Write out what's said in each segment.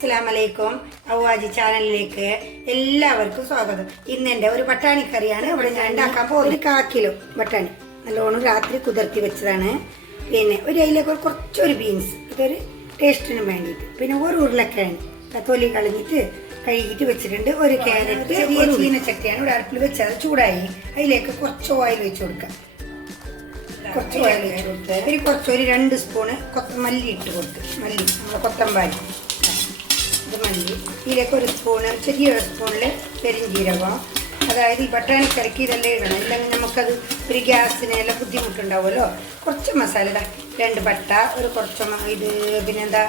അസ്സലാമലൈക്കും അവ്വാജി ചാനലിലേക്ക് എല്ലാവർക്കും സ്വാഗതം. ഇന്നെൻ്റെ ഒരു പട്ടാണി കറിയാണ് ഇവിടെ ഞാൻ ഉണ്ടാക്കാൻ പോകുന്നത്. 1/4 കിലോ പട്ടാണി നല്ലോണം രാത്രി കുതിർത്തി വെച്ചതാണ്. പിന്നെ ഒരു അതിലേക്ക് കുറച്ചൊരു ബീൻസ്, ഇതൊരു ടേസ്റ്റിന് വേണ്ടിയിട്ട്. പിന്നെ ഒരു ഉരുളക്കിഴങ്ങ് തൊലി കളഞ്ഞിട്ട് കഴുകിയിട്ട് വെച്ചിട്ടുണ്ട്. ഒരു ക്യാരറ്റ്, ചെറിയ ചീനച്ചട്ടിയാണ് ഇവിടെ അടുപ്പിൽ വെച്ചത്. ചൂടായി അതിലേക്ക് കുറച്ച് ഓയിൽ വെച്ച് കൊടുക്കാം. കുറച്ച് ഓയിൽ വെച്ച് കൊടുത്ത് പിന്നെ കുറച്ചൊരു 2 സ്പൂണ് മല്ലി ഇട്ട് കൊടുത്ത്. മല്ലി നമ്മൾ കൊത്തമ്പാരി ഇത് മല്ലി. ഇതിലേക്ക് ഒരു സ്പൂണ്, ചെറിയൊരു സ്പൂണിൽ പെരിഞ്ജീരകം. അതായത് ഈ പട്ടാണിക്കറിക്ക് ഇതെല്ലാം ഇടണം, ഇല്ലെങ്കിൽ നമുക്കത് ഒരു ഗ്യാസിന് എല്ലാം ബുദ്ധിമുട്ടുണ്ടാവുമല്ലോ. കുറച്ച് മസാല, 2 പട്ട, ഒരു കുറച്ച് ഇത്, പിന്നെന്താ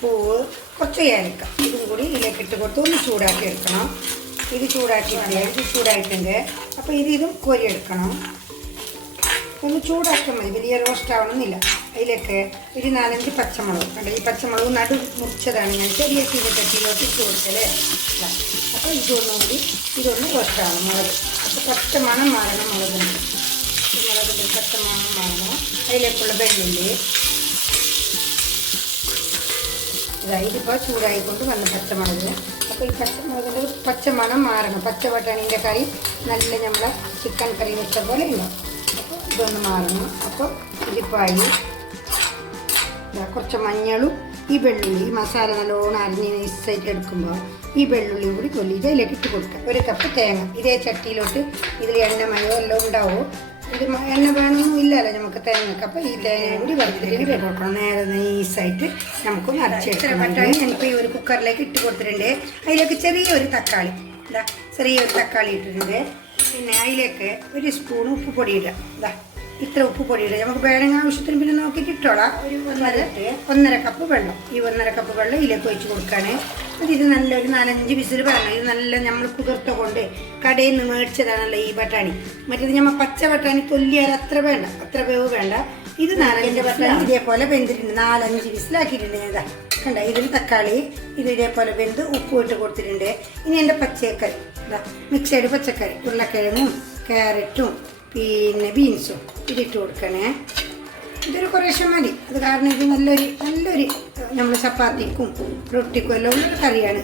പൂവ്, കുറച്ച് ഏലക്ക, ഇതും കൂടി ഇതിലേക്ക് ഇട്ട് കൊടുത്ത് ഒന്ന് ചൂടാക്കി എടുക്കണം. ഇത് ചൂടായിട്ടുണ്ട്. അപ്പോൾ ഇതും കോരിയെടുക്കണം. ഒന്ന് ചൂടാക്കാൻ മതി, വലിയ റോസ്റ്റ് ആവണമെന്നില്ല. അതിലേക്ക് ഒരു 4-5 പച്ചമുളക് കണ്ട. ഈ പച്ചമുളക് നടു മുറിച്ചതാണ് ഞാൻ ചെറിയ ചീനച്ചട്ടിയിലോട്ട് ഇട്ട് കൊടുത്തല്ലേ. അപ്പോൾ ഇതൊന്ന് റോസ്റ്റ് ആവണം മുളക്. അപ്പോൾ പച്ച മണം മാറണം മുളകിൻ്റെ. പച്ച മണം മാറണം. അതിലേക്കുള്ള വെള്ളുള്ളി ഇതിപ്പോൾ ചൂടായിക്കൊണ്ട് വന്ന പച്ചമുളക്. അപ്പോൾ ഈ പച്ചമുളകിൻ്റെ പച്ച മണം മാറണം. പച്ച ബട്ടാണീൻ്റെ കറി നല്ല നമ്മളെ ചിക്കൻ കറി വെച്ച പോലെ ഉണ്ടാവും. അപ്പോൾ ഇതൊന്ന് മാറണം. അപ്പോൾ ഇതിപ്പായി കുറച്ച് മഞ്ഞളും ഈ വെള്ളുള്ളി, ഈ മസാല നല്ലോണം അരിഞ്ഞ് നൈസായിട്ട് എടുക്കുമ്പോൾ ഈ വെള്ളുള്ളിയും കൂടി കൊല്ലിയിട്ട് അതിലേക്ക് ഇട്ട് കൊടുക്കുക. 1 കപ്പ് തേങ്ങ ഇതേ ചട്ടിയിലോട്ട്. ഇതിൽ എണ്ണമയോ എല്ലാം ഉണ്ടാവും. ഇത് എണ്ണ വേണമെന്നും ഇല്ലല്ലോ നമുക്ക് തേങ്ങക്ക്. അപ്പോൾ ഈ തേങ്ങ കൂടി വറുത്തിട്ട് കൊടുക്കണം. നേരെ നൈസായിട്ട് നമുക്കൊന്ന് അരച്ചെടുക്കണം. പട്ടാണി ഞാനിപ്പോൾ ഈ ഒരു കുക്കറിലേക്ക് ഇട്ട് കൊടുത്തിട്ടുണ്ട്. അതിലേക്ക് ചെറിയൊരു തക്കാളി ഇട്ടിട്ടുണ്ട്. പിന്നെ അതിലേക്ക് 1 സ്പൂൺ ഉപ്പ് പൊടി ഇടുക. ഇത്ര ഉപ്പ് പൊടി ഇടുക. നമുക്ക് വേണമെങ്കിൽ ആവശ്യത്തിന് പിന്നെ നോക്കിയിട്ട് ഇട്ടോളാം. ഒരു 1.5 കപ്പ് വെള്ളം. ഈ 1.5 കപ്പ് വെള്ളം ഇതിലേക്ക് ഒഴിച്ച് കൊടുക്കുകയാണ്. ഇത് നല്ലൊരു 4-5 വിസിൽ പറയണം. ഇത് നല്ല നമ്മൾ കുതിർത്ത കൊണ്ട് കടയിൽ നിന്ന് മേടിച്ചതാണല്ലോ ഈ ബട്ടാണി. മറ്റേത് നമ്മൾ പച്ച ബട്ടാണി തൊല്ലിയാൽ അത്ര വേവ് വേണ്ട. ഇത് 4-5 ബട്ടാണി ഇതേപോലെ വെന്തിട്ടുണ്ട്. 4-5 വിസിലാക്കിയിട്ടുണ്ട് ഞാൻ. ഇതാ കണ്ട, ഇതിൽ തക്കാളി ഇത് ഇതേപോലെ വെന്ത് ഉപ്പ് ഇട്ട് കൊടുത്തിട്ടുണ്ട്. ഇനി എൻ്റെ പച്ചക്കറി മിക്സഡ് പച്ചക്കറി, ഉരുളക്കിഴങ്ങും ക്യാരറ്റും പിന്നെ ബീൻസും ഇതിട്ട് കൊടുക്കണേ. ഇതൊരു കുറേശ്ശെ മതി. അത് കാരണം ഇത് നല്ലൊരു നമ്മൾ ചപ്പാത്തിക്കും റൊട്ടിക്കും എല്ലാം ഉള്ളൊരു കറിയാണ്.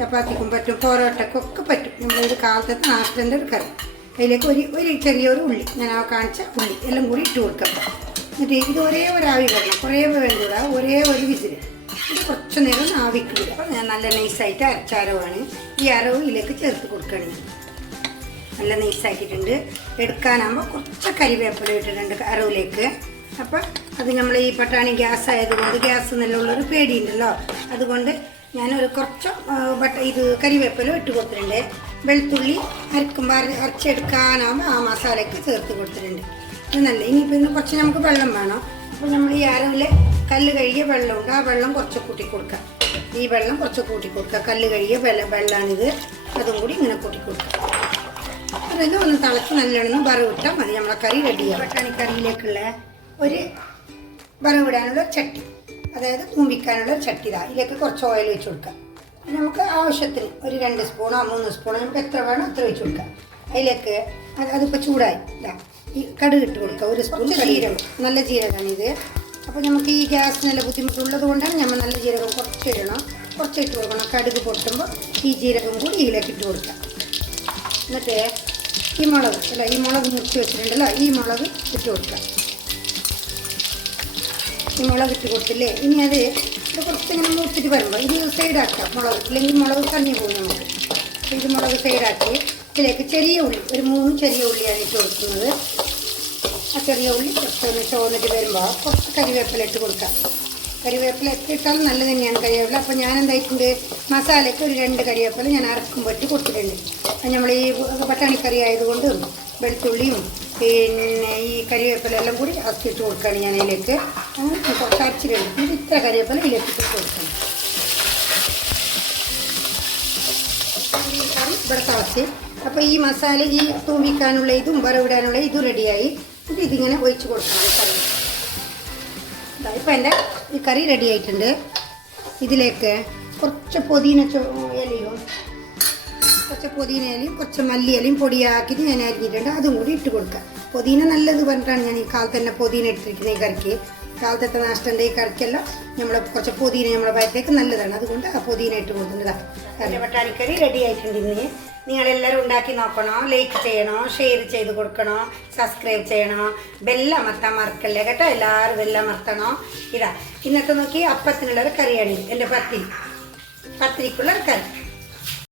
ചപ്പാത്തിക്കും പറ്റും, പൊറോട്ടക്കൊക്കെ പറ്റും. നമ്മളിത് കാലത്തെ നാട്ടിൻ്റെ ഒരു കറി. അതിലേക്ക് ഒരു ചെറിയൊരു ഉള്ളി, ഞാൻ കാണിച്ച ഉള്ളി എല്ലാം കൂടി ഇട്ട് കൊടുക്കാം. എന്നിട്ട് ഇത് ഒരേ ഒരു ആവി വരണം. കുറേ വേണ്ടൂടാ, ഒരേ ഒരു വിസിൽ. ഇത് കുറച്ച് നേരം ആവിക്കില്ല. അപ്പോൾ ഞാൻ നല്ല നൈസായിട്ട് അരച്ച അരവാണ്. ഈ അരവ് ഇതിലേക്ക് ചേർത്ത് കൊടുക്കണം. നല്ല നൈസാക്കിയിട്ടുണ്ട്. എടുക്കാനാകുമ്പോൾ കുറച്ച് കരിവേപ്പില ഇട്ടിട്ടുണ്ട് അരവിലേക്ക്. അപ്പം അത് നമ്മൾ ഈ പട്ടാണി ഗ്യാസ് ആയതുകൊണ്ട്, ഗ്യാസ് നല്ലുള്ളൊരു പേടിയുണ്ടല്ലോ, അതുകൊണ്ട് ഞാനൊരു കുറച്ച് ഇത് കരിവേപ്പില ഇട്ട് കൊടുത്തിട്ടുണ്ട്. വെളുത്തുള്ളി അരച്ചെടുക്കാനാകുമ്പോൾ ആ മസാലയ്ക്ക് ചേർത്ത് കൊടുത്തിട്ടുണ്ട്. ഇത് നല്ല. ഇനിയിപ്പോൾ കുറച്ച് നമുക്ക് വെള്ളം വേണം. അപ്പോൾ നമ്മൾ ഈ അരവിൽ കല്ല് കഴുകിയ വെള്ളമുണ്ട്, ആ വെള്ളം കുറച്ച് കൂട്ടി കൊടുക്കുക. ഈ വെള്ളം കുറച്ച് കൂട്ടി കൊടുക്കുക. കല്ല് കഴുകിയ വെള്ളമാണിത്. അതും കൂടി ഇങ്ങനെ കൂട്ടി കൊടുക്കുക. അതായത് ഒന്ന് തിളച്ച് നല്ലോണം വറവിട്ടാൽ മതി. നമ്മളെ കറി റെഡിയാണ്. പട്ടാണിക്കറിയിലേക്കുള്ള ഒരു വറവിടാനുള്ള ചട്ടി, അതായത് തൂമ്പിക്കാനുള്ള ചട്ടി. ഇതിലേക്ക് കുറച്ച് ഓയിൽ വെച്ച് കൊടുക്കുക. നമുക്ക് ആവശ്യത്തിന് ഒരു 2 സ്പൂണോ 3 സ്പൂണോ നമുക്ക് എത്ര വേണോ അത്ര വെച്ച് കൊടുക്കുക. അതിലേക്ക് അതിപ്പോൾ ചൂടായി ഈ കടുക് ഇട്ട് കൊടുക്കുക. 1 സ്പൂൺ ജീരകം, നല്ല ജീരകമാണ് ഇത്. അപ്പോൾ നമുക്ക് ഈ ഗ്യാസിനെല്ലാം ബുദ്ധിമുട്ടുള്ളത് കൊണ്ടാണ് നമ്മൾ നല്ല ജീരകം കുറച്ച് ഇട്ട് കൊടുക്കണം. കടുക് പൊട്ടുമ്പോൾ ഈ ജീരകം കൂടി ഇതിലേക്ക് ഇട്ട് കൊടുക്കുക. എന്നിട്ട് ഈ മുളക് മുറിച്ച് വെച്ചിട്ടുണ്ടല്ലോ, ഈ മുളക് ഇട്ട് കൊടുക്കുക. ഈ മുളക് ഇട്ട് കൊടുത്തില്ലേ. ഇനി അത് കുറച്ചിങ്ങനെ മൂത്തിട്ട് വരുമ്പോൾ ഇത് സൈഡാക്കാം. മുളക് ഇല്ലെങ്കിൽ മുളക് കഞ്ഞി പോകും നമുക്ക്. ഇത് മുളക് സൈഡാക്കി ഇതിലേക്ക് ചെറിയ ഉള്ളി, ഒരു 3 ചെറിയ ഉള്ളിയാണ് ഇട്ട് കൊടുക്കുന്നത്. ആ ചെറിയ ഉള്ളി കുറച്ചൊന്ന് ചോന്നിട്ട് വരുമ്പോൾ കുറച്ച് കരിവേപ്പില ഇട്ട് കൊടുക്കാം. കരിവേപ്പില ഇട്ടാലും നല്ലത് തന്നെയാണ് കരിവേപ്പില. അപ്പോൾ ഞാൻ എന്തായിട്ടുണ്ട്, മസാലയ്ക്ക് ഒരു 2 കരിവേപ്പില ഞാൻ അരക്കുമ്പോൾ ഇട്ട് കൊടുത്തിട്ടുണ്ട്. നമ്മൾ ഈ പട്ടാണിക്കറി ആയതുകൊണ്ട് വെളുത്തുള്ളിയും പിന്നെ ഈ കരിവേപ്പില എല്ലാം കൂടി അരച്ചിട്ട് കൊടുക്കുകയാണ് ഞാൻ അതിലേക്ക്. അങ്ങനെ കുറച്ച് അരച്ചിട്ടുണ്ട്. ഇത് ഇത്ര കരിവേപ്പില ഇതിലേക്ക് ഇട്ട് കൊടുക്കണം. ഈ കറി ഇവിടെ തിളച്ച്. അപ്പോൾ ഈ മസാല ഈ തൂമ്പിക്കാനുള്ള ഇതും വറവിടാനുള്ള ഇതും റെഡിയായി. ഇതിങ്ങനെ ഒഴിച്ച് കൊടുക്കണം കറി. ഇപ്പം എൻ്റെ ഈ കറി റെഡി ആയിട്ടുണ്ട്. ഇതിലേക്ക് കുറച്ച് പുതിന ഇലയും കുറച്ച് മല്ലിയിലയും പൊടിയാക്കിയിട്ട് ഞാൻ അരിഞ്ഞിട്ടുണ്ട്. അതും കൂടി ഇട്ട് കൊടുക്കുക. പുതിന നല്ലത് പറഞ്ഞിട്ടാണ് ഞാൻ ഈ കാലത്ത് തന്നെ പുതിന ഇട്ടിരിക്കുന്നത് ഈ കറിക്ക്. കാലത്തെ നാഷ്ടൻ്റെ ഈ കറിക്കെല്ലാം നമ്മൾ കുറച്ച് പുതിന നമ്മളെ ഭാഗത്തേക്ക് നല്ലതാണ്. അതുകൊണ്ട് ആ പുതിന ഇട്ട് കൊടുക്കുന്നതാണ്. കറി പട്ടാണിക്കറി റെഡി ആയിട്ടുണ്ട്. ഇന്ന് നിങ്ങളെല്ലാവരും ഉണ്ടാക്കി നോക്കണോ, ലൈക്ക് ചെയ്യണോ, ഷെയർ ചെയ്ത് കൊടുക്കണോ, സബ്സ്ക്രൈബ് ചെയ്യണോ, ബെല്ലമർത്താൻ മറക്കല്ലേ കേട്ടോ. എല്ലാവരും ബെല്ലമർത്തണോ. ഇതാ ഇന്നത്തെ നോക്കി അപ്പത്തിനുള്ളൊരു കറിയാണ് എൻ്റെ പത്തിരിക്കുള്ളൊരു കറി.